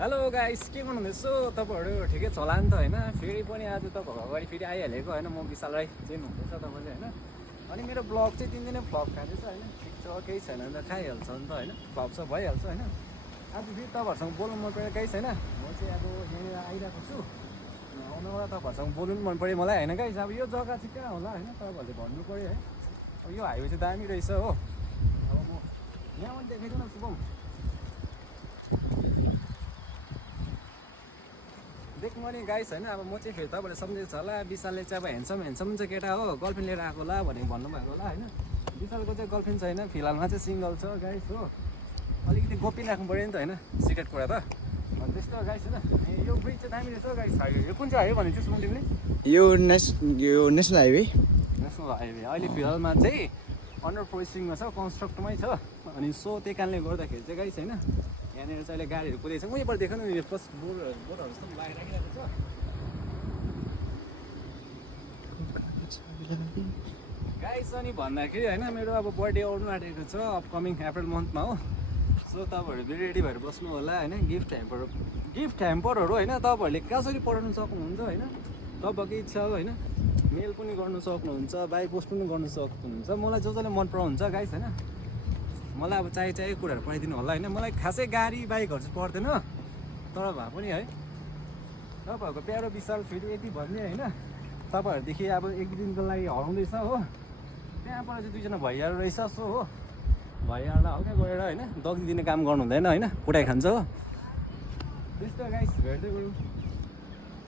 Hello guys, के गर्नुहुँदैछ तपाईँहरू? ठिकै छ होला नि त होइन? फेरि पनि आज तपाईँको अगाडि फेरि आइहालेको होइन। म विशाल राई चिन्नुहुँदैछ तपाईँले होइन। अनि मेरो ब्लग चाहिँ दिन दिनै फ्लप खाँदैछ होइन। ठिक छ, केही छैन भने त खाइहाल्छ नि त होइन। फ्लप छ भइहाल्छ होइन। आज फेरि तपाईँहरूसँग बोल्नु मन पऱ्यो गाइस होइन। म चाहिँ अब यहाँनिर आइरहेको छु। आउनुबाट तपाईँहरूसँग बोल्नु पनि मन पऱ्यो मलाई होइन गाइस। अब यो जग्गा चाहिँ कहाँ होला होइन, तपाईँहरूले भन्नु पऱ्यो है। अब यो हाइवे चाहिँ दामी रहेछ हो। अब म यहाँ पनि देखाइदिनु शुभम, देख्नु नि गाइस होइन। अब म चाहिँ फेरि तपाईँले सम्झेको छ होला, विशालले चाहिँ अब ह्यान्डसम चाहिँ केटा हो, गर्लफ्रेन्ड लिएर आएको होला भनेर भन्नुभएको होला होइन। विशालको चाहिँ गर्लफ्रेन्ड छैन, फिलहालमा चाहिँ सिङ्गल छ गाइस हो। अलिकति गोपी राख्नु पऱ्यो नि त होइन, सिक्रेट कुरा त। अनि त्यस्तो गाइस होइन। यो ब्रिज चाहिँ दामी रहेछ गाइस। यो कुन चाहिँ हाइवे भनेको थियो सुमन तिमीले? यो नेसनल हाइवे। नेसनल हाइवे अहिले फिलहालमा चाहिँ अन्डर प्रोसेसिङमा छ, कन्स्ट्रक्टमै छ। अनि सो त्यही कारणले गर्दाखेरि चाहिँ गाइस होइन, यहाँनिर चाहिँ अहिले गाडीहरू कुदेको छ। उहीँबाट देख्नु नि, प्लस बोर्डहरू जस्तो बाहिर राखिरहेको छ गाइस। अनि भन्दाखेरि होइन, मेरो अब बर्थडे आउनु आँटेको छ अपकमिङ अप्रिल मन्थमा हो। सो तपाईँहरू फेरि रेडी भएर बस्नु होला होइन। गिफ्ट ह्याम्परहरू होइन तपाईँहरूले कसरी पठाउनु सक्नुहुन्छ होइन। तपाईँको इच्छा हो होइन, मेल पनि गर्नु सक्नुहुन्छ, बाई पोस्ट पनि गर्नु सक्नुहुन्छ। मलाई जसले मन पराउनुहुन्छ गाइस होइन, मलाई अब चाहिएको कुराहरू पठाइदिनु होला होइन। मलाई खासै गाडी बाइकहरू चाहिँ पर्दैन, तर भए पनि है तपाईँहरूको प्यारो विशाल फेरि यति भन्ने होइन। तपाईँहरूदेखि अब एक दिनको लागि हराउँदैछ हो। त्यहाँबाट चाहिँ दुईजना भैयाहरू रहेछ सो हो। भैयाहरूलाई हल्का गएर होइन दग्दी दिने काम गर्नु हुँदैन होइन, कुटाइ खान्छ हो। त्यस्तो गाइस, भेट्दै गरौँ।